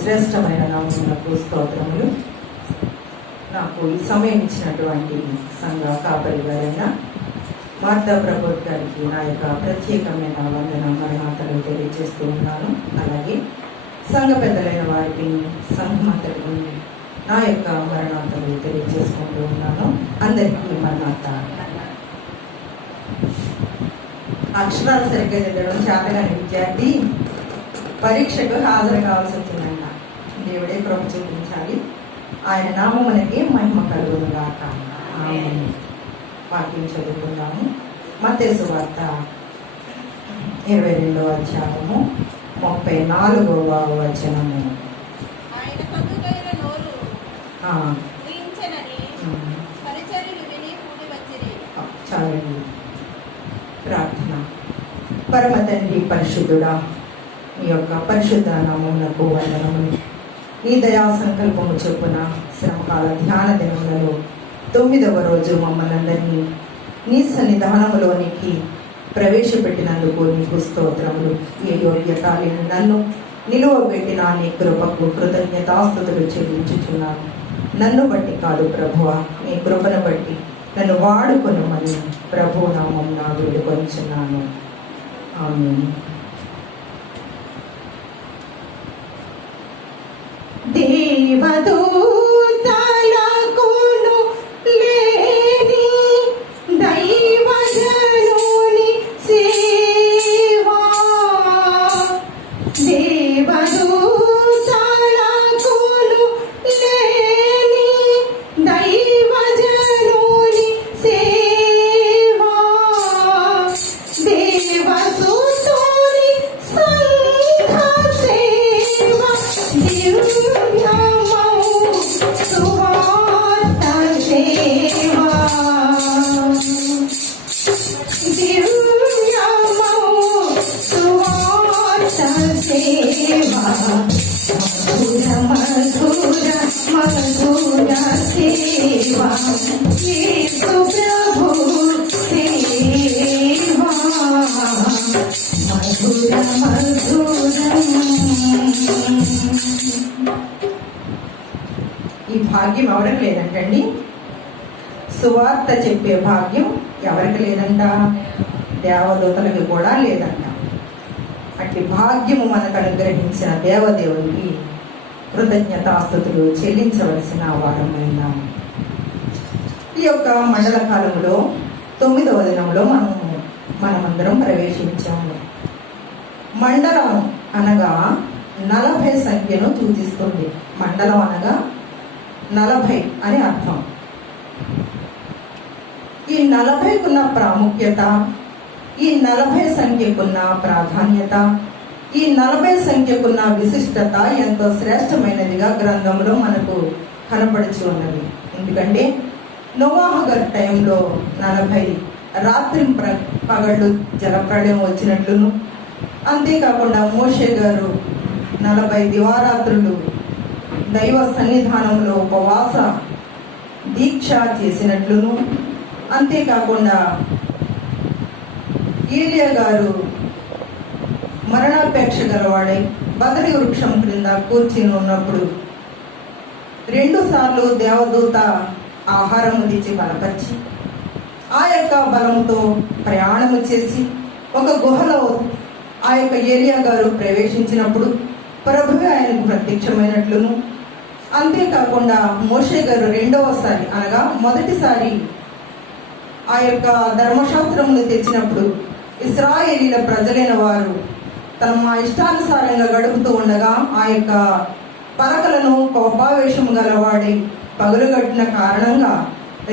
శ్రేష్టమైన నామమునకు స్తోత్రములు. నాకు ఈ సమయం ఇచ్చినటువంటి సంఘ కాపరి గారైన మార్తా ప్రభు గారికి నా యొక్క ప్రత్యేకమైన వందన మరణాతలు తెలియజేస్తూ ఉన్నాను. అలాగే సంఘ పెద్దలైన వారికి సంఘమంతటి నా యొక్క మరణాతలు తెలియజేసుకుంటూ ఉన్నాను. అందరికీ మరణాత. అక్షరాలు సరిగ్గా చదవడం చేతగాని విద్యార్థి పరీక్షకు హాజరు కావాల్సి వచ్చిందంట. దేవుడే కృప చూపించాలి. ఆయన నామమునకి మహిమ కలుగును గాక. ఆమేన్. వాక్యం చదువుకుందాము. మత్తయి సువార్త 22వ అధ్యాయము 34వ వచనము. చాలండి. ప్రార్థన. పరమ తండ్రి పరిశుద్ధుడా, మీ యొక్క పరిశుద్ధ నామమునకు వందనములు. నీ దయా సంకల్పము చొప్పున శ్రమకాల ధ్యాన దినములలో 9వ రోజు మమ్మల్ని అందరినీ నీ సన్నిధానములోనికి ప్రవేశపెట్టినందుకు నీకు స్తోత్రములు. ఏ యోగ్యత లేని నన్ను నిలువబెట్టిన నీ కృపకు కృతజ్ఞతాస్తుతులు చెల్లించుచున్నాను. నన్ను బట్టి కాదు ప్రభువా, నీ కృపను బట్టి నన్ను వాడుకొనుమని ప్రభు నామమున వేడుకొనుచున్నాను. ఆమేన్. దేవదూతలకును లేని దైవజనుని సేవా, దేవదూతలకును లేని దైవజనుని సేవా, దేవసుతుని సంఘ సేవ, ఈ భాగ్యం ఎవరికి లేదంటండి? సువార్త చెప్పే భాగ్యం ఎవరికి లేదంట? దేవదూతలకి కూడా లేదంట. అట్టి భాగ్యము మనకు అనుగ్రహించిన దేవదేవునికి కృతజ్ఞతాస్తుతులు చెల్లించవలసిన వారమైన ఈ యొక్క మండల కాలంలో 9వ దినంలో మనమందరం ప్రవేశించాము. మండలం అనగా 40 సంఖ్యను సూచిస్తుంది. మండలం అనగా 40 అని అర్థం. ఈ 40కున్న ప్రాముఖ్యత, ఈ 40 సంఖ్యకున్న ప్రాధాన్యత, ఈ 40 సంఖ్యకున్న విశిష్టత ఎంతో శ్రేష్టమైనదిగా గ్రంథంలో మనకు కనపడుచు ఉన్నది. ఎందుకంటే నోవాహు గారి టైంలో 40 రాత్రి పగళ్ళు జలప్రళయం వచ్చినట్లును, అంతేకాకుండా మోషే గారు 40 దివారాత్రులు దైవ సన్నిధానంలో ఉపవాస దీక్ష చేసినట్లును, అంతేకాకుండా ఏలియా గారు మరణాపేక్ష గలవాడై బదరి వృక్షం క్రింద కూర్చుని ఉన్నప్పుడు 2 సార్లు దేవదూత ఆహారము తెచ్చి బలపరిచి ఆ యొక్క బలంతో ప్రయాణము చేసి ఒక గుహలో ఆ యొక్క ఏలియా గారు ప్రవేశించినప్పుడు ప్రభువే ఆయనకు ప్రత్యక్షమైనట్లును, అంతేకాకుండా మోషే గారు 2వసారి అనగా మొదటిసారి ఆ యొక్క ధర్మశాస్త్రమును తెచ్చినప్పుడు ఇశ్రాయేలీల ప్రజలైన వారు తమ ఇష్టానుసారంగా గడుపుతూ ఉండగా ఆ యొక్క పలకలను కోపావేశము గలవాడి పగులుగట్టిన కారణంగా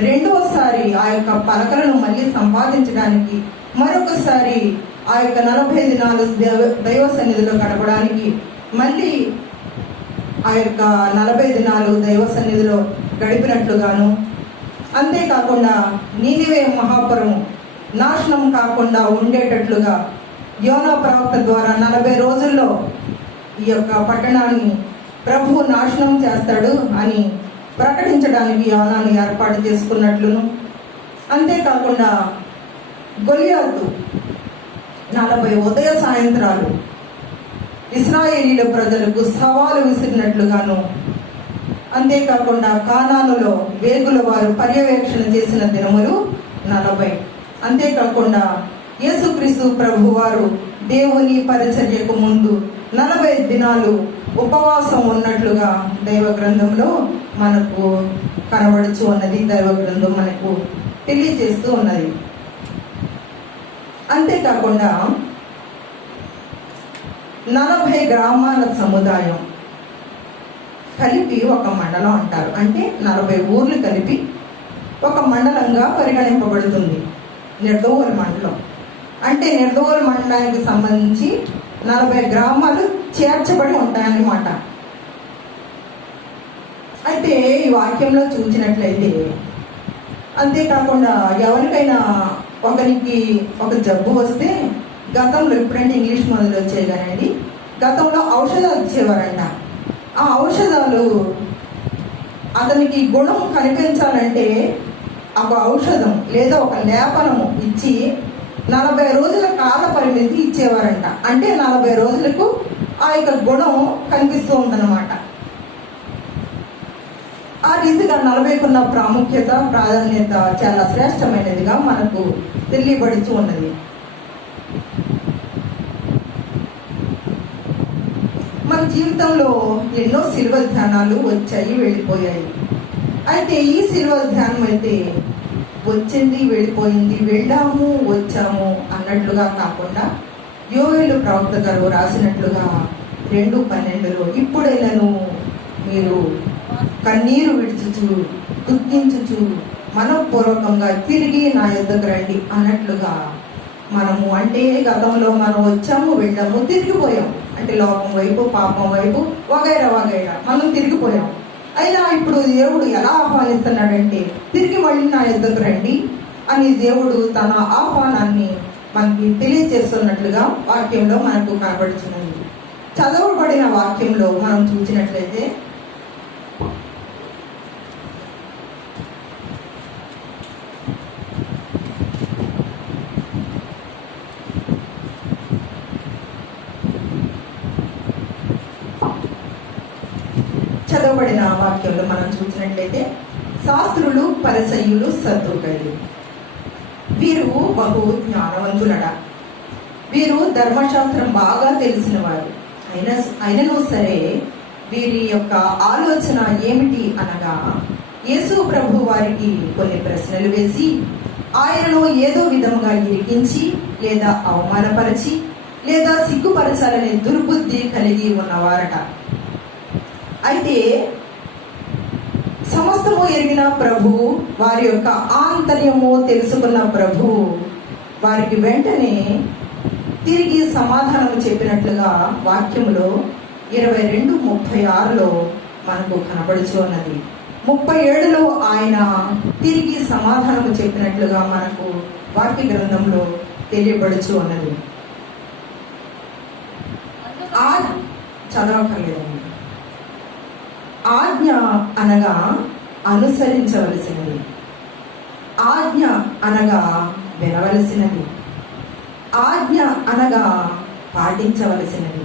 2వసారి ఆ యొక్క పలకలను మళ్ళీ సంపాదించడానికి, మరొకసారి ఆ యొక్క 40 దినాలు దైవ సన్నిధిలో గడపడానికి మళ్ళీ ఆ యొక్క 40 దినాలు దైవ సన్నిధిలో గడిపినట్లుగాను, అంతేకాకుండా నీనివే మహాపురము నాశనం కాకుండా ఉండేటట్లుగా యోనా ప్రవక్త ద్వారా 40 రోజుల్లో ఈ యొక్క పట్టణాన్ని ప్రభువు నాశనం చేస్తాడు అని ప్రకటించడానికి యోనాను ఏర్పాటు చేసుకున్నట్లును, అంతేకాకుండా గొలియాతు 40 ఉదయ సాయంత్రాలు ఇశ్రాయేలీల ప్రజలకు సవాలు విసిరినట్లుగాను, అంతేకాకుండా కానానులో వేగుల వారు పర్యవేక్షణ చేసిన దినములు 40. అంతేకాకుండా యేసుక్రీస్తు ప్రభు వారు దేవుని పరిచర్యకు ముందు 40 దినాలు ఉపవాసం ఉన్నట్లుగా దైవ గ్రంథంలో మనకు కనబడుచు ఉన్నది. దైవ గ్రంథం మనకు తెలియజేస్తూ ఉన్నది. అంతేకాకుండా 40 గ్రామాల సముదాయం కలిపి ఒక మండలం అంటారు. అంటే 40 ఊర్లు కలిపి ఒక మండలంగా పరిగణింపబడుతుంది నిర్దోవల్ మండలం. అంటే నిర్దోవల్ మండలానికి సంబంధించి 40 గ్రామాలు చేర్చబడి ఉంటాయన్నమాట. అయితే ఈ వాక్యంలో చూసినట్లయితే, అంతేకాకుండా ఎవరికైనా ఒకరికి ఒక జబ్బు వస్తే గతంలో, ఇప్పుడంటే ఇంగ్లీష్ మందులు వచ్చాయి కానండి, గతంలో ఔషధాలు ఇచ్చేవారంట. ఆ ఔషధాలు అతనికి గుణం కనిపించాలంటే ఒక ఔషధం లేదా ఒక లేపనము ఇచ్చి 40 రోజుల కాల పరిమితి ఇచ్చేవారంట. అంటే 40 రోజులకు ఆ యొక్క గుణం కనిపిస్తూ ఉందన్నమాట. ఆ రీతిగా 40కున్న ప్రాముఖ్యత, ప్రాధాన్యత చాలా శ్రేష్టమైనదిగా మనకు తెలియబడుతూ ఉన్నది. మన జీవితంలో ఎన్నో శిలువ ధ్యానాలు వచ్చాయి, వెళ్ళిపోయాయి. అయితే ఈ శిలువ ధ్యానం అయితే వచ్చింది, వెళ్ళిపోయింది, వెళ్ళాము, వచ్చాము అన్నట్లుగా కాకుండా, యోవేలు ప్రవక్త గారు రాసినట్లుగా 2:12లో ఇప్పుడైనను మీరు కన్నీరు విడుచుచు దుఃఖించుచు మనపూర్వకంగా తిరిగి నా యొద్దకు రండి అన్నట్లుగా మనము, అంటే గతంలో మనం వచ్చాము, వెళ్ళాము, తిరిగిపోయాం. అంటే లోకం వైపు, పాపం వైపు, వగైరా వగైరా మనం తిరిగిపోయాం. అయినా ఇప్పుడు దేవుడు ఎలా ఆహ్వానిస్తున్నాడంటే, తిరిగి మళ్ళీ నా యొద్దకు రండి అని దేవుడు తన ఆహ్వానాన్ని మనకి తెలియజేస్తున్నట్లుగా వాక్యంలో మనకు కనబడుతున్నది. చదవబడిన వాక్యంలో మనం చూసినట్లయితే, శాస్త్రులు, పరిసయ్యులు, సద్దూకయ్యులు వీరు బహు జ్ఞానవంతులడా. వీరు ధర్మశాస్త్రం బాగా తెలిసిన వారు. అయినను సరే వీరి యొక్క ఆలోచన ఏమిటి అనగా, యేసు ప్రభు వారికి కొన్ని ప్రశ్నలు వేసి ఆయనను ఏదో విధముగా ఇరికించి లేదా అవమానపరిచి లేదా సిగ్గుపరచాలనే దుర్బుద్ధి కలిగి ఉన్నవారట. అయితే సమస్తము ఎరిగిన ప్రభు, వారి యొక్క ఆంతర్యము తెలుసుకున్న ప్రభు వారికి వెంటనే తిరిగి సమాధానము చెప్పినట్లుగా వాక్యములో 22:36లో మనకు కనబడుచు ఉన్నది. 37లో ఆయన తిరిగి సమాధానము చెప్పినట్లుగా మనకు వాక్య గ్రంథంలో తెలియబడుచు ఉన్నది. చదవకలేదండి. ఆజ్ఞ అనగా అనుసరించవలసినది, ఆజ్ఞ అనగా వినవలసినది, ఆజ్ఞ అనగా పాటించవలసినది.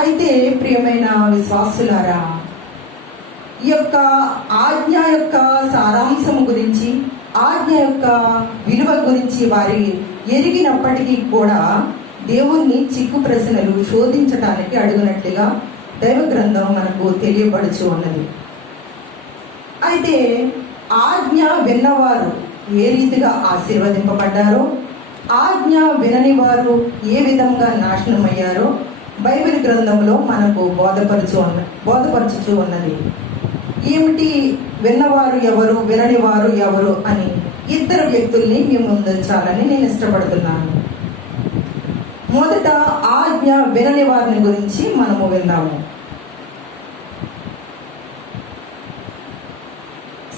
అయితే ప్రియమైన విశ్వాసులారా, ఈ యొక్క ఆజ్ఞ యొక్క సారాంశం గురించి, ఆజ్ఞ యొక్క విలువ గురించి వారి ఎరిగినప్పటికీ కూడా దేవుణ్ణి చిక్కు ప్రశ్నలు శోధించటానికి అడుగునట్లుగా దైవ గ్రంథం మనకు తెలియబడుచు ఉన్నది. అయితే ఆజ్ఞ విన్నవారు ఏ రీతిగా ఆశీర్వదింపబడ్డారో, ఆజ్ఞ వినని వారు ఏ విధంగా నాశనం అయ్యారో బైబిల్ గ్రంథంలో మనకు బోధపరచుచూ ఉన్నది. ఏమిటి విన్నవారు ఎవరు, వినని వారు ఎవరు అని ఇద్దరు వ్యక్తుల్ని మీ ముందుంచాలని నేను ఇష్టపడుతున్నాను. మొదట ఆజ్ఞ వినని వారిని గురించి మనము విందాము.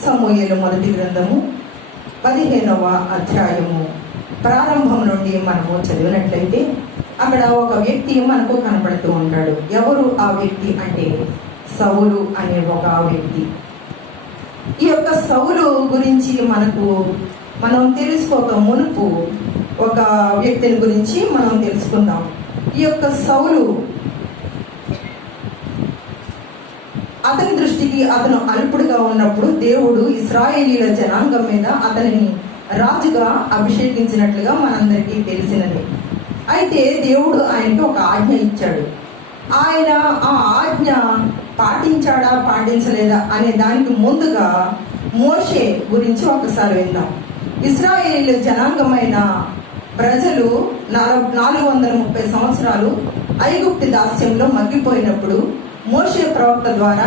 సమూయేలు మొదటి గ్రంథము 15వ అధ్యాయము ప్రారంభం నుండి మనము చదివినట్లయితే అక్కడ ఒక వ్యక్తి మనకు కనపడుతూ ఉంటాడు. ఎవరు ఆ వ్యక్తి అంటే సౌలు అనే ఒక వ్యక్తి. ఈ యొక్క సౌలు గురించి మనం తెలుసుకోక మునుపు ఒక వ్యక్తిని గురించి మనం తెలుసుకుందాం. ఈ యొక్క సౌలు అతని దృష్టికి అతను అల్పుడుగా ఉన్నప్పుడు దేవుడు ఇశ్రాయేలీల జనాంగం మీద అతనిని రాజుగా అభిషేకించినట్లుగా మనందరికీ తెలిసినది. అయితే దేవుడు ఆయనకి ఒక ఆజ్ఞ ఇచ్చాడు. ఆయన ఆ ఆజ్ఞ పాటించాడా పాటించలేదా అనే దానికి ముందుగా మోషే గురించి ఒకసారి విందాం. ఇశ్రాయేలీల జనాంగమైన ప్రజలు 430 సంవత్సరాలు ఐగుప్తు దాస్యంలో మగ్గిపోయినప్పుడు మోషే ప్రవక్త ద్వారా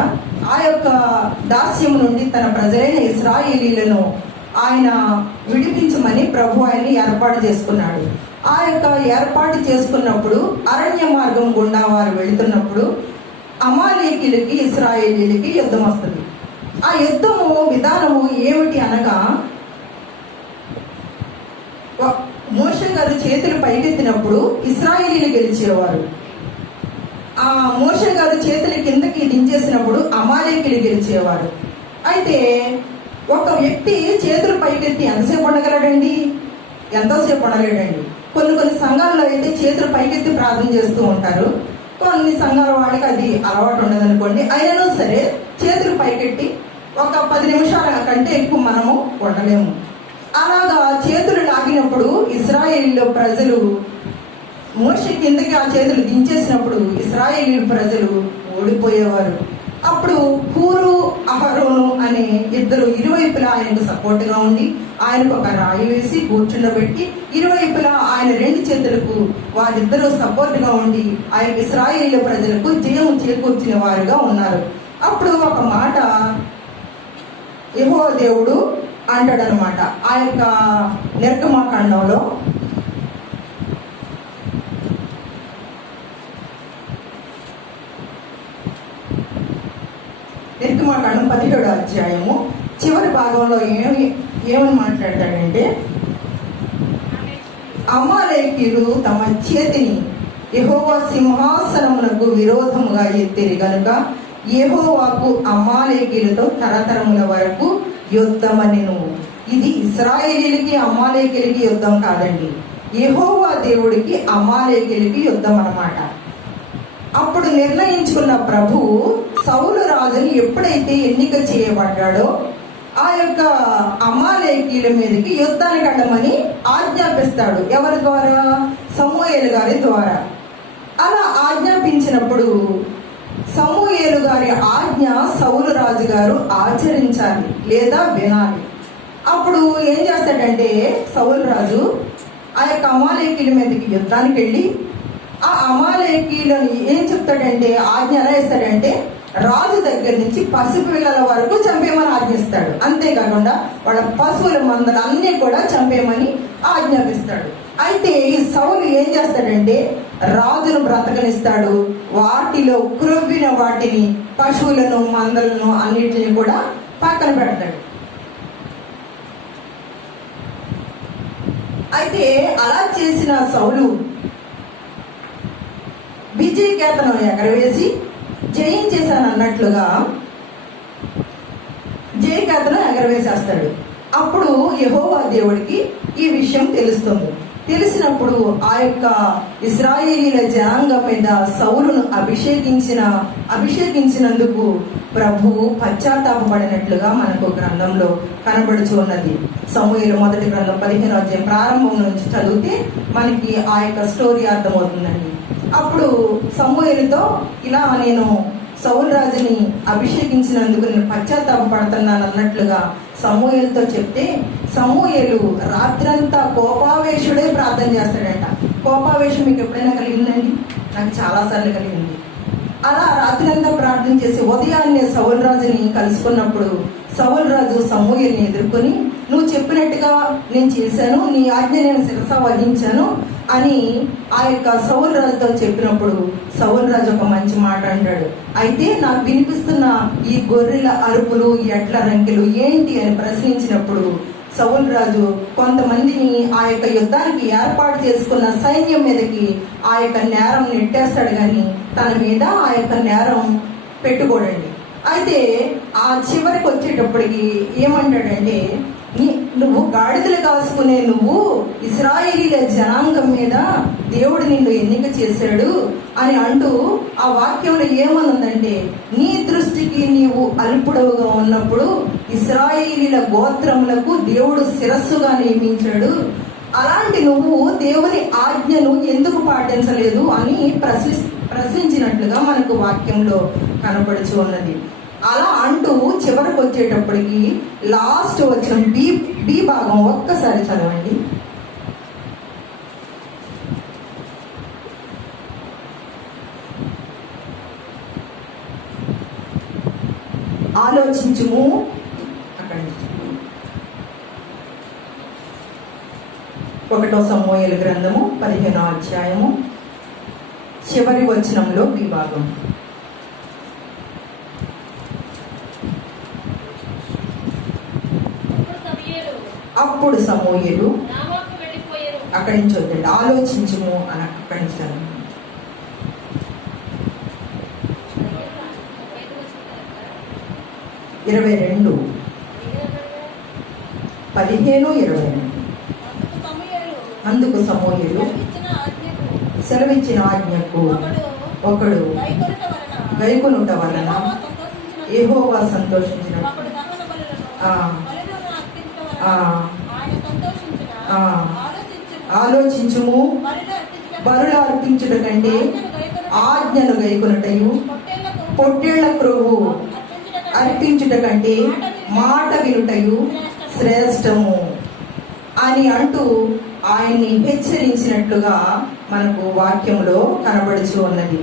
ఆ యొక్క దాస్యం నుండి తన ప్రజలైన ఇశ్రాయేలీలను ఆయన విడిపించమని ప్రభు ఆయన్ని ఏర్పాటు చేసుకున్నాడు. ఆ యొక్క ఏర్పాటు చేసుకున్నప్పుడు అరణ్య మార్గం గుండా వారు వెళుతున్నప్పుడు అమాలేకీలకి ఇశ్రాయేలీలకి యుద్ధం వస్తుంది. ఆ యుద్ధము విధానము ఏమిటి అనగా, మోషే గారు చేతులు పైకెత్తినప్పుడు ఇశ్రాయేలీలు గెలిచేవారు. ఆ మోషే గారు చేతులు కిందకి దించేసినప్పుడు అమాలేకీలు గెలిచేవారు. అయితే ఒక వ్యక్తి చేతులు పైకెత్తి ఎంతసేపు ఉండగలడండి? ఎంతోసేపు ఉండలేడండి. కొన్ని సంఘాల్లో అయితే చేతులు పైకెత్తి ప్రార్థన చేస్తూ ఉంటారు. కొన్ని సంఘాల వాళ్ళకి అది అలవాటు ఉండదనుకోండి. అయినను సరే చేతులు పైకెట్టి ఒక 10 నిమిషాల కంటే ఎక్కువ మనము ఉండలేము. అలాగా చేతులు లాగినప్పుడు ఇశ్రాయేలీల ప్రజలు మోషే కిందకి ఆ చేతులు దించేసినప్పుడు ఇశ్రాయేలీల ప్రజలు ఓడిపోయేవారు. అప్పుడు హూరు అహరోను అనే ఇద్దరు ఇరువైపులా ఆయనకు సపోర్ట్గా ఉండి ఆయనకు ఒక రాయి వేసి కూర్చుండబెట్టి ఇరువైపులా ఆయన 2 చేతులకు వారిద్దరూ సపోర్ట్గా ఉండి ఆ యొక్క ఇశ్రాయేలీల ప్రజలకు జయం చేకూర్చిన వారుగా ఉన్నారు. అప్పుడు ఒక మాట యెహోవా దేవుడు అంటాడనమాట. ఆ యొక్క నిర్గమాకాండంలో నిర్గమాకాండం 17వ అధ్యాయము చివరి భాగంలో ఏమని మాట్లాడతాడంటే, అమాలేకీయులు తమ చేతిని యెహోవా సింహాసనమునకు విరోధముగా ఎత్తిరి గనుక యెహోవాకు అమాలేకీయులతో తరతరముల వరకు యుద్ధమనెను. ఇది ఇశ్రాయేలీలకి అమాలేకీయులకి యుద్ధం కాదండి, యెహోవా దేవుడికి అమాలేకీయులకి యుద్ధం అన్నమాట. అప్పుడు నిర్ణయించుకున్న ప్రభువు సౌలు రాజుని ఎప్పుడైతే ఎన్నిక చేయబడ్డాడో ఆ యొక్క అమాలేకీయుల మీదకి యుద్ధానికి వెళ్ళమని ఆజ్ఞాపిస్తాడు. ఎవరి ద్వారా? సమూయేలు గారి ద్వారా. అలా ఆజ్ఞాపించినప్పుడు సమూయేలు గారి ఆజ్ఞ సౌలు రాజు గారు ఆచరించాలి లేదా వినాలి. అప్పుడు ఏం చేస్తాడంటే సౌలు రాజు ఆ యొక్క అమాలేకీయుల మీదకి యుద్ధానికి వెళ్ళి ఆ అమాలేకీయులను ఏం చెప్తాడంటే, ఆజ్ఞ ఎలా ఇస్తాడంటే రాజు దగ్గర నుంచి పసిపిల్లల పిల్లల వరకు చంపేయమని ఆజ్ఞిస్తాడు. అంతేకాకుండా వాళ్ళ పశువుల మందలు అన్ని కూడా చంపేయమని ఆజ్ఞాపిస్తాడు. అయితే ఈ సౌలు ఏం చేస్తాడంటే రాజును బ్రతకనిస్తాడు. వాటిలో క్రొవ్విన వాటిని, పశువులను మందలను అన్నిటిని కూడా పక్కన పెడతాడు. అయితే అలా చేసిన సౌలు విజయ కేతనం ఎగరవేసి జయించేశాను అన్నట్లుగా జయకేతనం ఎగరవేసేస్తాడు. అప్పుడు యెహోవా దేవుడికి ఈ విషయం తెలుస్తుంది. తెలిసినప్పుడు ఆ యొక్క ఇశ్రాయేలీల జనాంగం మీద సౌలును అభిషేకించినందుకు ప్రభువు పశ్చాత్తాపపడినట్లుగా మనకు గ్రంథంలో కనబడుచు ఉన్నది. సమూయేలు మొదటి గ్రంథం 15వ అధ్యాయం ప్రారంభం నుంచి చదివితే మనకి ఆ యొక్క స్టోరీ అర్థమవుతుందండి. అప్పుడు సమూయేలుతో ఇలా, నేను సౌలు రాజుని అభిషేకించినందుకు నేను పశ్చాత్తాపపడుతున్నాను అన్నట్లుగా సమూయేలుతో చెప్తే, సమూయేలు రాత్రంతా కోపావేశుడే ప్రార్థన చేస్తాడంట. కోపావేశం మీకు ఎప్పుడైనా కలిగిందండి? నాకు చాలాసార్లు కలిగింది. అలా రాత్రంతా ప్రార్థన చేసి ఉదయాన్నే సౌలు రాజుని కలుసుకున్నప్పుడు సౌలు రాజు సమూయేలుని ఎదుర్కొని, నువ్వు చెప్పినట్టుగా నేను చేశాను, నీ ఆజ్ఞ నేను శిరస వహించాను అని ఆ యొక్క సౌలు రాజుతో చెప్పినప్పుడు సౌలు రాజు ఒక మంచి మాట అంటాడు. అయితే నాకు వినిపిస్తున్న ఈ గొర్రెల అరుపులు, ఎడ్ల రంకెలు ఏంటి అని ప్రశ్నించినప్పుడు సౌలు రాజు కొంతమందిని ఆ యొక్క యుద్ధానికి ఏర్పాటు చేసుకున్న సైన్యం మీదకి ఆ యొక్క నేరం నెట్టేస్తాడు, కానీ తన మీద ఆ యొక్క నేరం పెట్టుకోడండి. అయితే ఆ చివరికి వచ్చేటప్పటికి ఏమంటాడంటే, నువ్వు గాడిదలు కాసుకునే నువ్వు ఇశ్రాయేలీల జనాంగం మీద దేవుడు నిన్ను ఎన్నిక చేశాడు అని అంటూ ఆ వాక్యంలో ఏమనుందంటే, నీ దృష్టికి నీవు అల్పుడవుగా ఉన్నప్పుడు ఇశ్రాయేలీల గోత్రములకు దేవుడు శిరస్సుగా నియమించాడు. అలాంటి నువ్వు దేవుని ఆజ్ఞను ఎందుకు పాటించలేదు అని ప్రశ్నించినట్లుగా మనకు వాక్యంలో కనపడుచు ఉన్నది. అలా అంటూ చివరికి వచ్చేటప్పటికి లాస్ట్ వచ్చిన బి భాగం ఒక్కసారి చదవండి. ఆలోచించుము, అక్కడి నుంచి 1 సమూయేలు గ్రంథము 15వ అధ్యాయము చివరి వచనంలో బి భాగం. అప్పుడు సమూయేలు అక్కడి నుంచి వద్దండి, ఆలోచించుము అని అక్కడి నుంచి 22 15-22. అందుకు సమూయేలు సెలవిచ్చిన ఆజ్ఞకు ఒకడు గైకొనుట వలన యెహోవా సంతోషించిన ఆలోచించుము, బలులు అర్పించుట కంటే ఆజ్ఞను గైకొనుటయు పొట్టేళ్ల క్రొవ్వు అర్పించుట కంటే మాట వినుటయు శ్రేష్టము అని అంటూ ఆయన్ని హెచ్చరించినట్లుగా మనకు వాక్యంలో కనబడుచు ఉన్నది.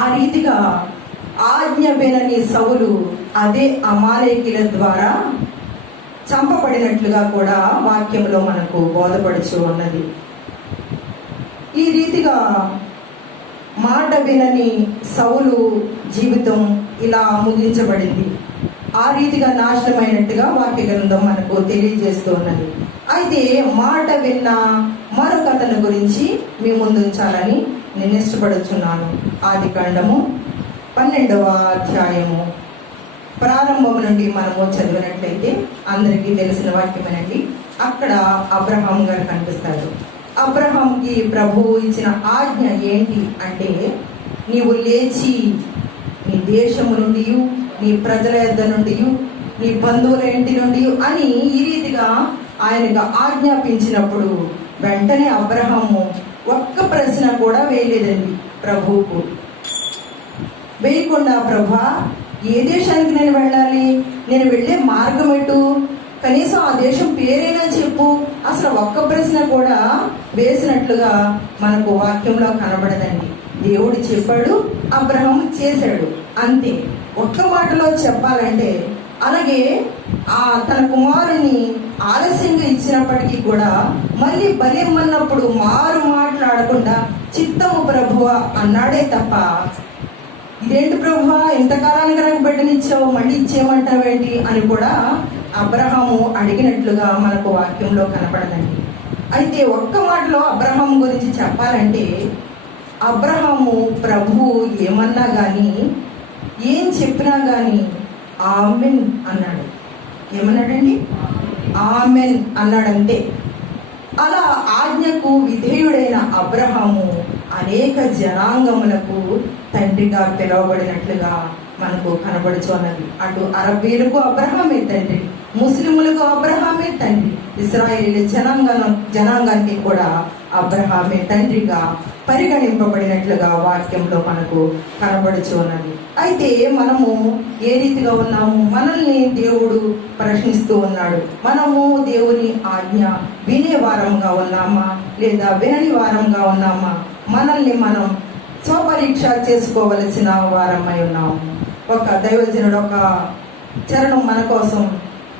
ఆ రీతిగా ఆజ్ఞ వినని సౌలు అదే అమాలేకీల ద్వారా చంపబడినట్లుగా కూడా వాక్యంలో మనకు బోధపడుచు ఉన్నది. ఈ రీతిగా మాట వినని సౌలు జీవితం ఇలా ముగించబడింది. ఆ రీతిగా నాశనమైనట్టుగా వాక్య గ్రంథం మనకు తెలియజేస్తూ ఉన్నది. అయితే మాట విన్న మరొక అతని గురించి మీ ముందు ఉంచాలని నేను ఇష్టపడుచున్నాను. ఆదికాండము 12వ అధ్యాయము ప్రారంభం నుండి మనము చదివినట్లయితే అందరికీ తెలిసిన వాక్యమేనండి. అక్కడ అబ్రహాం గారు కనిపిస్తారు. అబ్రహాంకి ప్రభువు ఇచ్చిన ఆజ్ఞ ఏంటి అంటే, నీవు లేచి నీ దేశము నుండి, నీ ప్రజల యొద్ద నుండి, నీ బంధువుల ఇంటి నుండి అని ఈ రీతిగా ఆయనకు ఆజ్ఞాపించినప్పుడు వెంటనే అబ్రహాము ఒక్క ప్రశ్న కూడా వేయలేదండి ప్రభువుకు. వేయకుండా, ప్రభా ఏ దేశానికి నేను వెళ్ళాలి, నేను వెళ్ళే మార్గం ఎటు, కనీసం ఆ దేశం పేరైనా చెప్పు, అసలు ఒక్క ప్రశ్న కూడా వేసినట్లుగా మనకు వాక్యంలో కనబడదండి. దేవుడు చెప్పాడు, అబ్రహాము చేశాడు, అంతే. ఒక్క మాటలో చెప్పాలంటే, అలాగే తన కుమారుని ఆలస్యంగా ఇచ్చినప్పటికీ కూడా మళ్ళీ బలిమ్మన్నప్పుడు మారు మాట్లాడకుండా చిత్తము ప్రభువా అన్నాడే తప్ప, ఇదేంటి ప్రభువా ఇంతకాలానికి నాకు బిడ్డనిచ్చావు మళ్ళీ ఇచ్చేయమంటావేంటి అని కూడా అబ్రహాము అడిగినట్లుగా మనకు వాక్యంలో కనపడదండి. అయితే ఒక్క మాటలో అబ్రహాము గురించి చెప్పాలంటే, అబ్రహాము ప్రభువు ఏమన్నా కానీ, ఏం చెప్పినా కానీ ఆమెన్ అన్నాడు. ఏమన్నాడండి? ఆమెన్ అన్నాడంతే. అలా ఆజ్ఞకు విధేయుడైన అబ్రహాము అనేక జనాంగములకు తండ్రిగా పిలువబడినట్లుగా మనకు కనబడుచున్నది. అటు అరబీలకు అబ్రహామే తండ్రి, ముస్లింలకు అబ్రహామే తండ్రి, ఇశ్రాయేలు జనాంగానికి కూడా అబ్రహామే తండ్రిగా పరిగణింపబడినట్లుగా వాక్యంలో మనకు కనబడుచున్నది. అయితే మనము ఏ రీతిగా ఉన్నాము? మనల్ని దేవుడు ప్రశ్నిస్తూ ఉన్నాడు. మనము దేవుని ఆజ్ఞ వినే వారంగా ఉన్నామా లేదా వినని వారంగా ఉన్నామా? మనల్ని మనం స్వపరీక్ష చేసుకోవలసిన వారమై ఉన్నాము. ఒక దైవజనుడు ఒక చరణం మన కోసం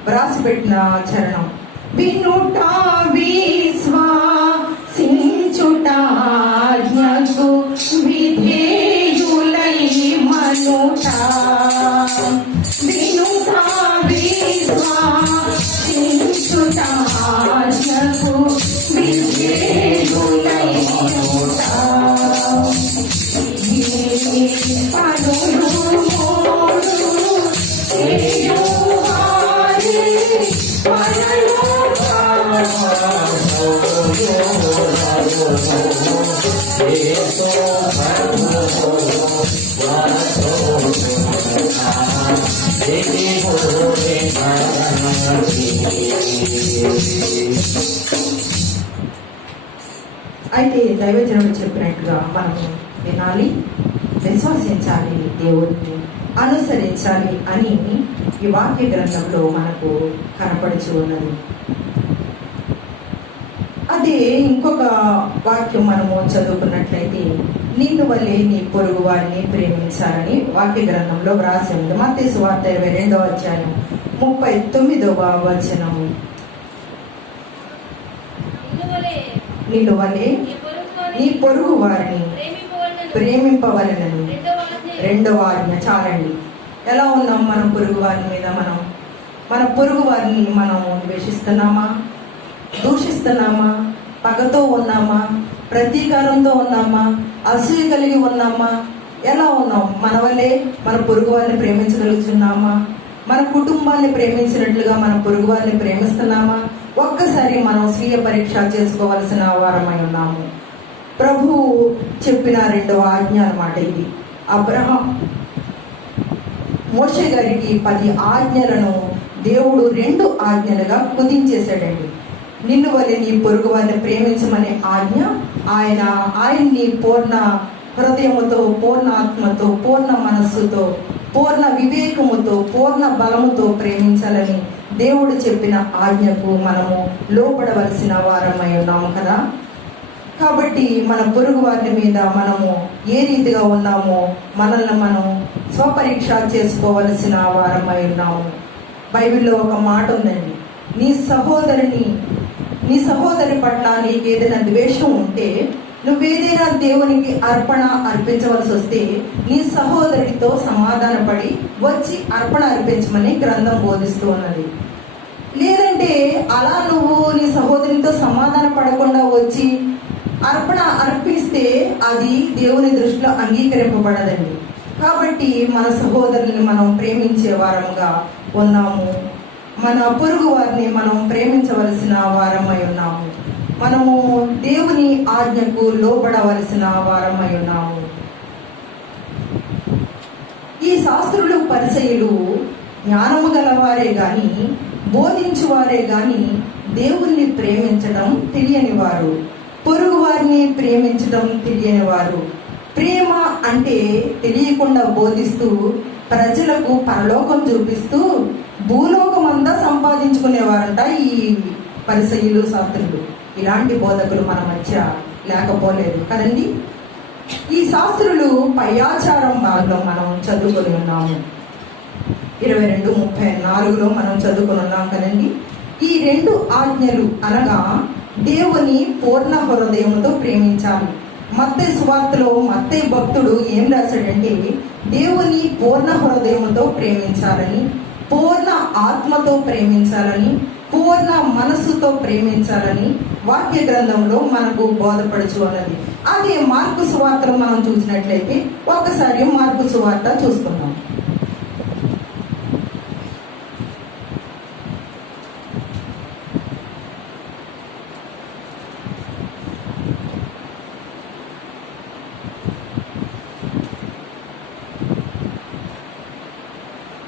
వ్రాసి పెట్టిన చరణం, వినుట విశ్వాసించుట ఆజ్ఞకు విధేయులై మనుట, వినుట విశ్వాసించుట ఆజ్ఞకు విధేయులై మనుట, పనులు మోడు చేయువారి పనులు అయితే దైవజనుడు చెప్పినట్టుగా మనము వినాలి, విశ్వసించాలి, దేవుడిని అనుసరించాలి అని ఈ వాక్య గ్రంథంలో మనకు కనపడుచు ఉన్నది. అదే ఇంకొక వాక్యం మనము చదువుకున్నట్లయితే, నిన్ను వలె నీ పొరుగు వారిని ప్రేమించాలని వాక్య గ్రంథంలో వ్రాసి ఉంది. మత్తయి సువార్త 22వ అధ్యాయం 39వ వచనము. నిన్ను వలె నీ పొరుగు వారిని ప్రేమింపవలెనని రెండవ ఆజ్ఞ. చాలండి. ఎలా ఉన్నాం మన పొరుగు వారి మీద? మన పొరుగు వారిని మనం ద్వేషిస్తున్నామా, దూషిస్తున్నామా, పగతో ఉన్నామా, ప్రతీకారంతో ఉన్నామా, అసూయ కలిగి ఉన్నామా? ఎలా ఉన్నాం? మన వల్లే మన పొరుగు వారిని ప్రేమించగలుగుతున్నామా? మన కుటుంబాన్ని ప్రేమించినట్లుగా మన పొరుగు వారిని ప్రేమిస్తున్నామా? ఒక్కసారి మనం స్వీయ పరీక్ష చేసుకోవాల్సిన వారమై ఉన్నాము. ప్రభు చెప్పిన రెండవ ఆజ్ఞ అన్నమాట ఇది. అబ్రహాం మోషే గారికి 10 ఆజ్ఞలను దేవుడు 2 ఆజ్ఞలుగా కుదించేశాడండి. నిన్ను వలె నీ పొరుగు వారిని ప్రేమించమనే ఆజ్ఞ ఆయన్ని పూర్ణ హృదయముతో, పూర్ణ ఆత్మతో, పూర్ణ మనస్సుతో, పూర్ణ వివేకముతో, పూర్ణ బలముతో ప్రేమించాలని దేవుడు చెప్పిన ఆజ్ఞకు మనము లోపడవలసిన వారమై ఉన్నాము కదా. కాబట్టి మన పొరుగు వారి మీద మనము ఏ రీతిగా ఉన్నామో మనల్ని మనం స్వపరీక్ష చేసుకోవలసిన వారమై ఉన్నాము. బైబిల్లో ఒక మాట ఉందండి, నీ సహోదరి పట్ల నీకు ఏదైనా ద్వేషం ఉంటే, నువ్వేదైనా దేవునికి అర్పణ అర్పించవలసి వస్తే నీ సహోదరితో సమాధానపడి వచ్చి అర్పణ అర్పించమని గ్రంథం బోధిస్తూ ఉన్నది. లేదంటే అలా నువ్వు నీ సహోదరితో సమాధాన పడకుండా వచ్చి అర్పణ అర్పిస్తే అది దేవుని దృష్టిలో అంగీకరింపబడదండి. కాబట్టి మన సహోదరుని మనం ప్రేమించే వారంగా ఉన్నాము. మన పొరుగు వారిని మనం ప్రేమించవలసిన వారమై ఉన్నాము. మనము దేవుని ఆజ్ఞకు లోబడవలసిన వారమై ఉన్నాము. ఈ శాస్త్రులు పరిసయ్యులు జ్ఞానము గలవారే గాని, బోధించువారే గాని దేవుణ్ణి ప్రేమించడం తెలియని వారు, పొరుగు వారిని ప్రేమించడం తెలియని వారు. ప్రేమ అంటే తెలియకుండా బోధిస్తూ ప్రజలకు పరలోకం చూపిస్తూ భూలోకమంతా సంపాదించుకునేవారంట ఈ పరిసయ్యులు, శాస్త్రులు. ఇలాంటి బోధకులు మన మధ్య లేకపోలేదు కదండి. ఈ శాస్త్రులు పై ఆచారం భాగంలో మనం చదువుకొని ఉన్నాము. 22:34లో మనం చదువుకొని ఉన్నాం కదండి. ఈ 2 ఆజ్ఞలు అనగా దేవుని పూర్ణ హృదయంతో ప్రేమించాలి. మత్తయి సువార్తలో మత్తయి భక్తుడు ఏం రాశాడంటే, దేవుని పూర్ణ హృదయంతో ప్రేమించాలని, పూర్ణ ఆత్మతో ప్రేమించాలని, పూర్ణ మనస్సుతో ప్రేమించాలని వాక్య గ్రంథంలో మనకు బోధపడుచు అన్నది. అదే మార్కు సువార్తలో మనం చూసినట్లయితే ఒకసారి మార్కు సువార్త చూసుకుందాం.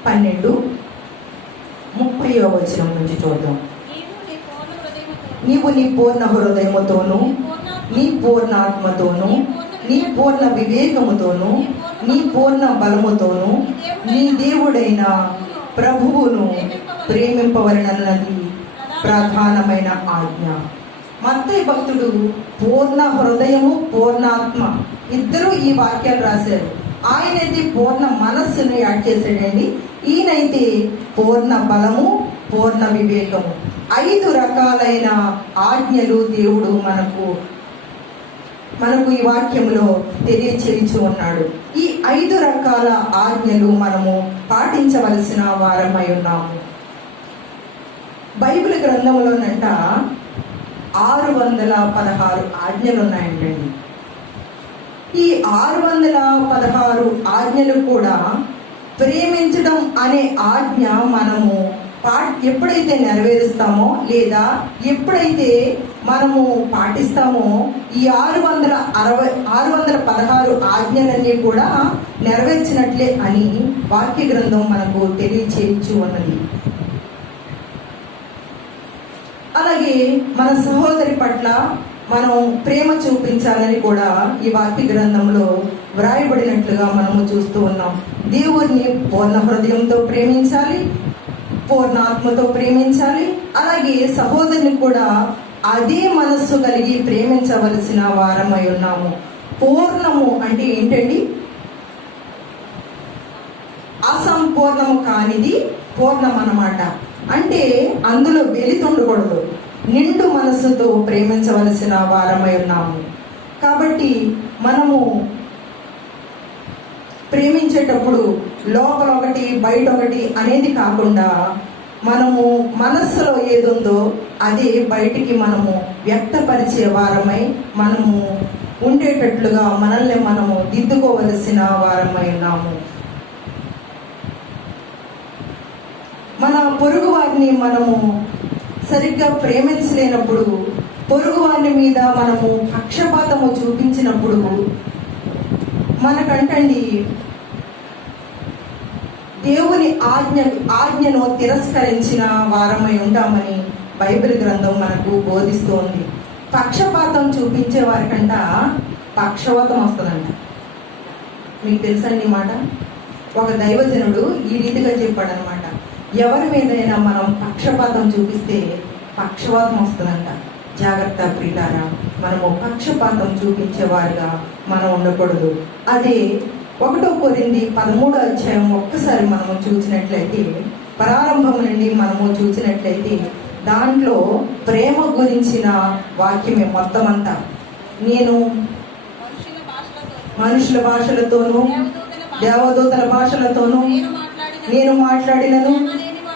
పన్నెండు 30వ వచనం నుంచి చూద్దాం. నీవు నీ పూర్ణ హృదయముతోను, నీ పూర్ణ ఆత్మతోను, నీ పూర్ణ వివేకముతోను, నీ పూర్ణ బలముతోను నీ దేవుడైన ప్రభువును ప్రేమింపవలనన్నది ప్రధానమైన ఆజ్ఞ. మత్తయి భక్తుడు పూర్ణ హృదయము, పూర్ణాత్మ ఇద్దరు ఈ వాక్యాలు రాశారు. ఆయనైతే పూర్ణ మనస్సును యాడ్ చేశాడండి. ఈయనైతే పూర్ణ బలము, పూర్ణ వివేకము, 5 రకాలైన ఆజ్ఞలు దేవుడు మనకు ఈ వాక్యంలో తెలియచేయించి ఉన్నాడు. ఈ 5 రకాల ఆజ్ఞలు మనము పాటించవలసిన వారమై ఉన్నాము. బైబిల్ గ్రంథంలోనంట 616 ఆజ్ఞలు ఉన్నాయంటండి. ఈ 616 ఆజ్ఞలు కూడా ప్రేమించడం అనే ఆజ్ఞ మనము ఎప్పుడైతే నెరవేరుస్తామో, లేదా ఎప్పుడైతే మనము పాటిస్తామో ఈ 616 ఆజ్ఞలన్నీ కూడా నెరవేర్చినట్లే అని వాక్య గ్రంథం మనకు తెలియచేయచ్చు అన్నది. అలాగే మన సహోదరి పట్ల మనం ప్రేమ చూపించాలని కూడా ఈ వాక్య గ్రంథంలో వ్రాయబడినట్లుగా మనము చూస్తూ ఉన్నాం. దేవుణ్ణి పూర్ణ హృదయంతో ప్రేమించాలి, పూర్ణ ఆత్మతో ప్రేమించాలి. అలాగే సహోదరుని కూడా అదే మనస్సు కలిగి ప్రేమించవలసిన వారమై ఉన్నాము. పూర్ణము అంటే ఏంటండి? అసంపూర్ణము కానిది పూర్ణం అన్నమాట. అంటే అందులో వెలితుండకూడదు, నిండు మనస్సుతో ప్రేమించవలసిన వారమై ఉన్నాము. కాబట్టి మనము ప్రేమించేటప్పుడు లోపల ఒకటి బయట ఒకటి అనేది కాకుండా మనము మనస్సులో ఏదుందో అదే బయటికి మనము వ్యక్తపరిచే వారమై మనము ఉండేటట్లుగా మనల్ని మనము దిద్దుకోవలసిన వారమై ఉన్నాము. మన పొరుగు వారిని మనము సరిగ్గా ప్రేమించలేనప్పుడు, పొరుగు వారి మీద మనము పక్షపాతము చూపించినప్పుడు మనకంటండి దేవుని ఆజ్ఞను తిరస్కరించిన వారమై ఉంటామని బైబిల్ గ్రంథం మనకు బోధిస్తోంది. పక్షపాతం చూపించే వారికంట పక్షవాతం వస్తుందంట. మీకు తెలుసండి మాట. ఒక దైవజనుడు ఈ రీతిగా చెప్పాడనమాట, ఎవరి మీదైనా మనం పక్షపాతం చూపిస్తే పక్షవాతం వస్తుందంట. జాగ్రత్త ప్రియులారా, మనము పక్షపాతం చూపించేవారుగా మనం ఉండకూడదు. అదే 1 కొరింథీ 13వ అధ్యాయం ఒక్కసారి మనము చూసినట్లయితే, ప్రారంభం నుండి మనము చూసినట్లయితే దాంట్లో ప్రేమ గురించిన వాక్యమే మొత్తం అంతా. నేను మనుషుల భాషలతోనూ దేవదూతల భాషలతోనూ నేను మాట్లాడినను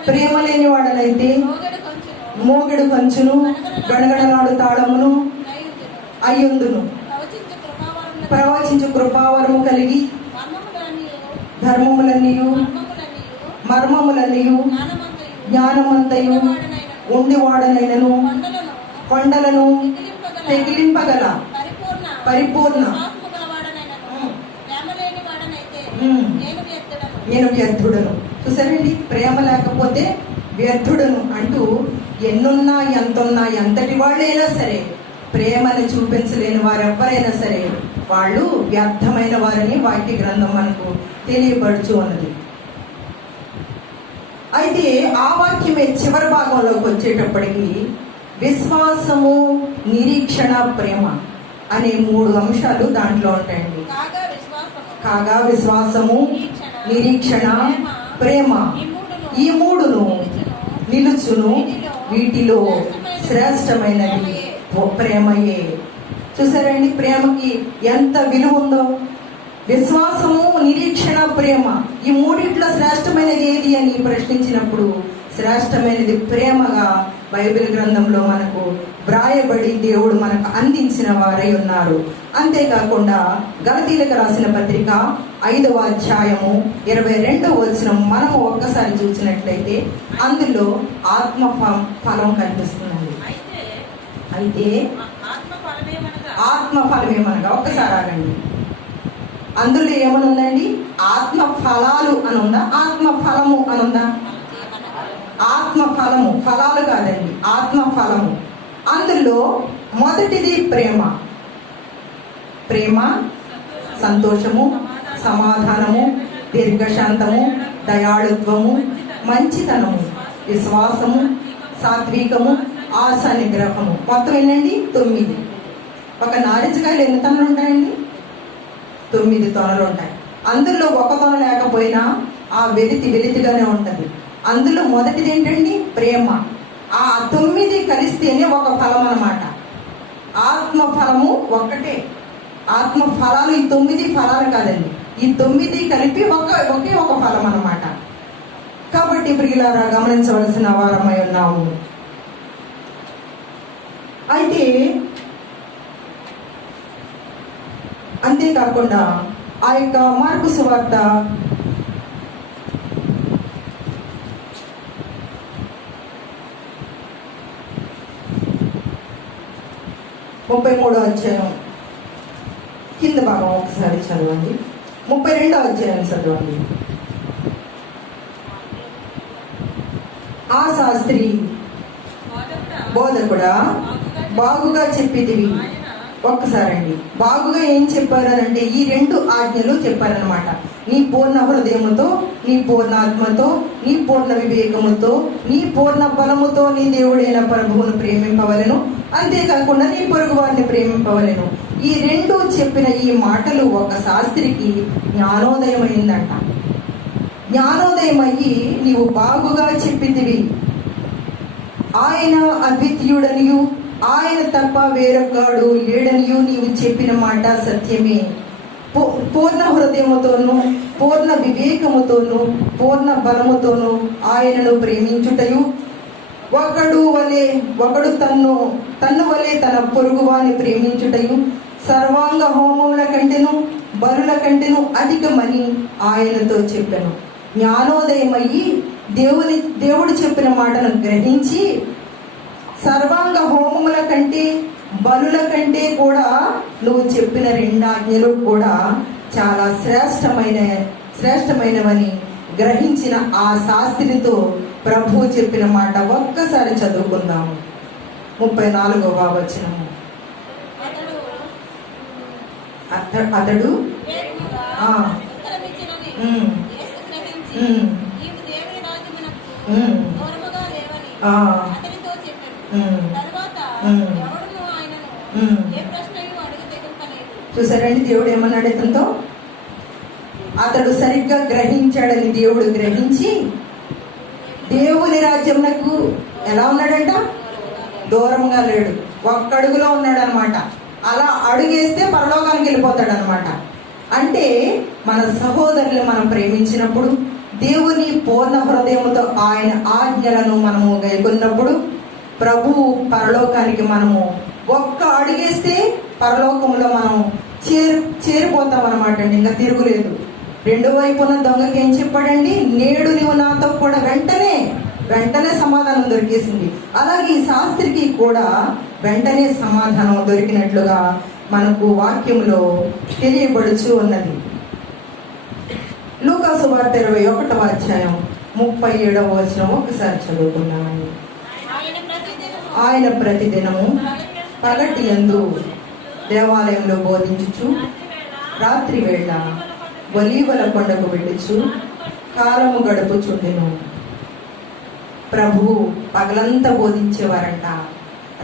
ప్రేమ లేని వాడనైతే మోగెడు కంచును గణగణలాడు తాళమును అయ్యుందును. ప్రవచించు కృపావరము కలిగి ధర్మములన్నీయు మర్మములన్నీయు జ్ఞానమంతయు ఉండివాడనైనను కొండలను తెగిలింపగల పరిపూర్ణ నేను వ్యర్థుడను. చూసారండి, ప్రేమ లేకపోతే వ్యర్థుడను అంటూ ఎన్నున్నా ఎంతున్నా ఎంతటి వాళ్ళైనా సరే ప్రేమను చూపించలేని వారు ఎవరైనా సరే వాళ్ళు వ్యర్థమైన వారని వాక్య గ్రంథం మనకు తెలియపడుచు ఉన్నది. అయితే ఆ వాక్యమే చివరి భాగంలోకి వచ్చేటప్పటికి విశ్వాసము, నిరీక్షణ, ప్రేమ అనే 3 అంశాలు దాంట్లో ఉంటాయండి. కాగా విశ్వాసము, నిరీక్షణ, ప్రేమ ఈ 3ను నిలుచును, వీటిలో శ్రేష్టమైనది ప్రేమయే. చూసారండి, ప్రేమకి ఎంత విలువ ఉందో. విశ్వాసము, నిరీక్షణ, ప్రేమ ఈ 3 శ్రేష్టమైనది ఏది అని ప్రశ్నించినప్పుడు శ్రేష్టమైనది ప్రేమగా బైబిల్ గ్రంథంలో మనకు వ్రాయబడి దేవుడు మనకు అందించిన వారై ఉన్నారు. అంతేకాకుండా గలతీయులకు రాసిన పత్రిక 5వ అధ్యాయము 22వ వచనం మనము ఒక్కసారి చూసినట్లయితే అందులో ఆత్మ ఫలం కనిపిస్తుందండి. అయితే ఆత్మ ఫలమేమనగా ఒక్కసారి ఆగండి. అందులో ఏమనుందండి? ఆత్మ ఫలాలు అనుందా? ఆత్మ ఫలము అనుందా? ఆత్మ ఫలము, ఫలాలు కాదండి, ఆత్మ ఫలము. అందులో మొదటిది ప్రేమ. ప్రేమ, సంతోషము, సమాధానము, దీర్ఘశాంతము, దయాళుత్వము, మంచితనము, విశ్వాసము, సాత్వికము, ఆశ నిగ్రహము. మొత్తం ఏంటండి? 9. ఒక నారింజకాయలు ఎన్ని తొనలు ఉంటాయండి? 9 తొనలు ఉంటాయి. అందులో ఒక తొన లేకపోయినా ఆ వెలితిగానే ఉంటుంది. అందులో మొదటిది ఏంటండి? ప్రేమ. ఆ 9 కలిస్తేనే ఒక ఫలం అన్నమాట. ఆత్మ ఫలము ఒక్కటే. ఆత్మ ఫలాలు ఈ 9 ఫలాలు కాదండి, ఈ 9 కలిపి ఒకే ఒక ఫలం అన్నమాట. కాబట్టి ప్రియులారా, గమనించవలసిన వారమై ఉన్నాము. అయితే అంతేకాకుండా ఆ యొక్క మార్కు సువార్త 6వ 33వ అధ్యాయం కింద భాగం ఒకసారి చదవండి. 32వ అధ్యాయం చదవండి. ఆ శాస్త్రి, బోధకుడా బాగుగా చెప్పితివి. ఒక్కసారండి, బాగుగా ఏం చెప్పారనంటే ఈ 2 ఆజ్ఞలు చెప్పారనమాట. నీ పూర్ణ హృదయముతో, నీ పూర్ణ ఆత్మతో, నీ పూర్ణ వివేకముతో, నీ పూర్ణ బలముతో నీ దేవుడైన ప్రభువును ప్రేమింపవలెను. అంతేకాకుండా నీ పొరుగు వారిని ప్రేమింపవలెను. ఈ 2 చెప్పిన ఈ మాటలు ఒక శాస్త్రికి జ్ఞానోదయమైందంట. జ్ఞానోదయమయ్యి నీవు బాగుగా చెప్పితివి. ఆయన అద్వితీయుడనియు ఆయన తప్ప వేరొకడు లేడనియు నీవు చెప్పిన మాట సత్యమే. పూర్ణ హృదయముతోనూ, పూర్ణ వివేకముతోనూ, పూర్ణ బలముతోనూ ఆయనను ప్రేమించుటయు, ఒకడు తన్ను వలె తన పొరుగువాని ప్రేమించుటయు సర్వాంగ హోమముల కంటెను బలుల కంటెను అధికమని ఆయనతో చెప్పాను. జ్ఞానోదయమయ్యి దేవుడు చెప్పిన మాటను గ్రహించి సర్వాంగ హోమముల కంటే బలుల కంటే కూడా నువ్వు చెప్పిన 2 ఆజ్ఞలు కూడా చాలా శ్రేష్టమైనవని గ్రహించిన ఆ శాస్త్రితో ప్రభువు చెప్పిన మాట ఒక్కసారి చదువుకుందాము. 34వ వచనము. అతడు చూసారండి, దేవుడు ఏమన్నాడు ఇతనితో? అతడు సరిగ్గా గ్రహించాడని దేవుడు గ్రహించి దేవుని రాజ్యమునకు ఎలా ఉన్నాడంట? దూరంగా లేడు, ఒక్క అడుగులో ఉన్నాడు అనమాట. అలా అడుగేస్తే పరలోకానికి వెళ్ళిపోతాడు అనమాట. అంటే మన సహోదరులు మనం ప్రేమించినప్పుడు, దేవుని పూర్ణ హృదయముతో ఆయన ఆజ్ఞలను మనము గైకొన్నప్పుడు ప్రభువు పరలోకానికి మనము ఒక్క అడుగేస్తే పరలోకంలో మనం చేరిపోతాం అనమాట అండి. ఇంకా తిరుగులేదు. 2 వైపున దొంగకి ఏం చెప్పాడండి? నేడు నీవు నాతో కూడా వెంటనే సమాధానం దొరికేసింది. అలాగే ఈ శాస్త్రికి కూడా వెంటనే సమాధానం దొరికినట్లుగా మనకు వాక్యంలో తెలియబడుచు ఉన్నది. లూకా సువార్త 21వ అధ్యాయం 37వ వచనం ఒకసారి చదువుకున్నామండి. ఆయన ప్రతిదినము పగటి యందు దేవాలయంలో బోధించుచు, రాత్రి వేళ ఒలీవల కొండకు వెళ్ళుచు కాలము గడుపుచుండెను. ప్రభువు పగలంతా బోధించేవారంట,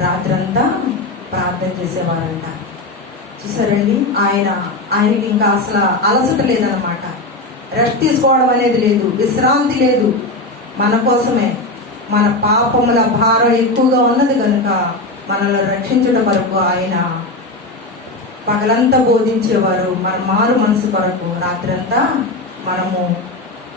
రాత్రంతా ప్రార్థన చేసేవారంట. చూసారండి, ఆయనకి ఇంకా అసలు అలసట లేదనమాట. రెస్ట్ తీసుకోవడం అనేది లేదు, విశ్రాంతి లేదు. మన కోసమే, మన పాపముల భారం ఎక్కువగా ఉన్నది కనుక మనల్ని రక్షించడం వరకు ఆయన పగలంతా బోధించేవారు. మన మారు మనసు కొరకు రాత్రంతా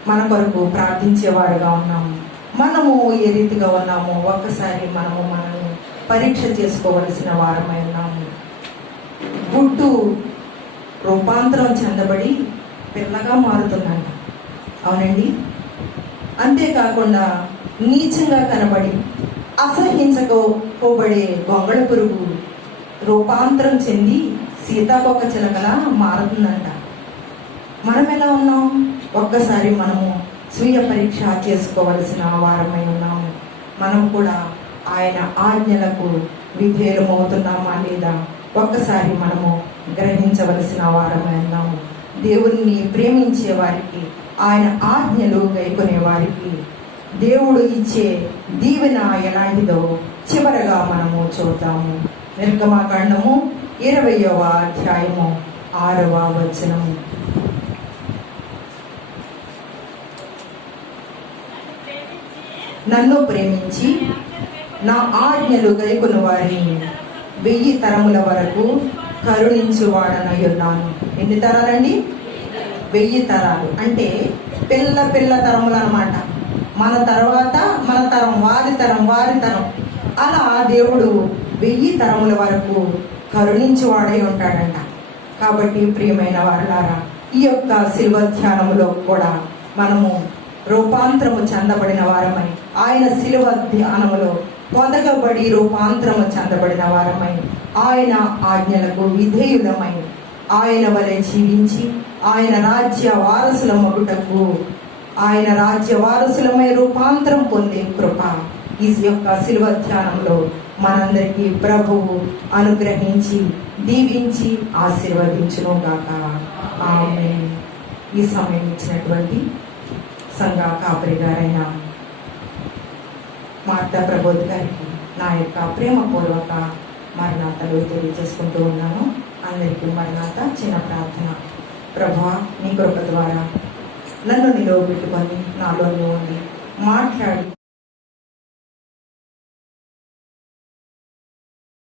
మన కొరకు ప్రార్థించేవారుగా ఉన్నాము. మనము ఏ రీతిగా ఉన్నామో ఒక్కసారి మనల్ని పరీక్ష చేసుకోవలసిన వారమై ఉన్నాము. గుడ్డు రూపాంతరం చెందబడి పిల్లగా మారుతుందంట, అవునండి. అంతేకాకుండా నీచంగా కనబడి అసహించకపోబడే గొంగళ పురుగు రూపాంతరం చెంది సీతాకోక చిలకలా మారుతుందంట. మనం ఎలా ఉన్నాం? ఒక్కసారి మనము స్వీయ పరీక్ష చేసుకోవలసిన వారమై ఉన్నాము. మనం కూడా ఆయన ఆజ్ఞలకు విధేయులమవుతున్నామా లేదా ఒక్కసారి మనము గ్రహించవలసిన వారమై ఉన్నాము. దేవుణ్ణి ప్రేమించే వారికి, ఆయన ఆజ్ఞలు గైకొనే వారికి దేవుడు ఇచ్చే దీవెన ఎలాంటిదో చివరగా మనము చూద్దాము. నిర్గమకాండము 20వ అధ్యాయము 6వ వచనము. నన్ను ప్రేమించి నా ఆజ్ఞలు గైకొను వారిని 1000 తరముల వరకు కరుణించువాడనై ఉన్నాను. ఎన్ని తరాలండి? 1000 తరాలు. అంటే పిల్ల తరములు అన్నమాట. మన తర్వాత మన తరం, వారి తరం అలా దేవుడు 1000 తరముల వరకు కరుణించువాడై ఉంటాడంట. కాబట్టి ప్రియమైన వారులారా, ఈ యొక్క శిల్వ ధ్యానములో కూడా మనము రూపాంతరము చెందబడిన వారమై, ఆయన శిలువ ధ్యానములో పొదగబడి రూపాంతరము చెందబడిన వారమై ఆయన ఆజ్ఞలకు విధేయులమై ఆయన వలె జీవించి ఆయన రాజ్య వారసుల మొగుటకు ఆయన రాజ్య వారసులమై రూపాంతరం పొందే కృప ఈ యొక్క శిలువ ధ్యానంలో మనందరికీ ప్రభువు అనుగ్రహించి దీవించి ఆశీర్వదించును గాక. ఆమేన్. ఈ సమయం ఇచ్చినటువంటి సంఘ కాపరి గారైన మార్తా ప్రబోధ్ గారికి నా యొక్క ప్రేమపూర్వక మరణాతలు తెలియజేసుకుంటూ ఉన్నాను. అందరికీ మరణాత చిన్న ప్రార్థన. ప్రభువా, నీ కృప ద్వారా నన్ను నిలవబెట్టుకొని నాలో ఉండి మాట్లాడి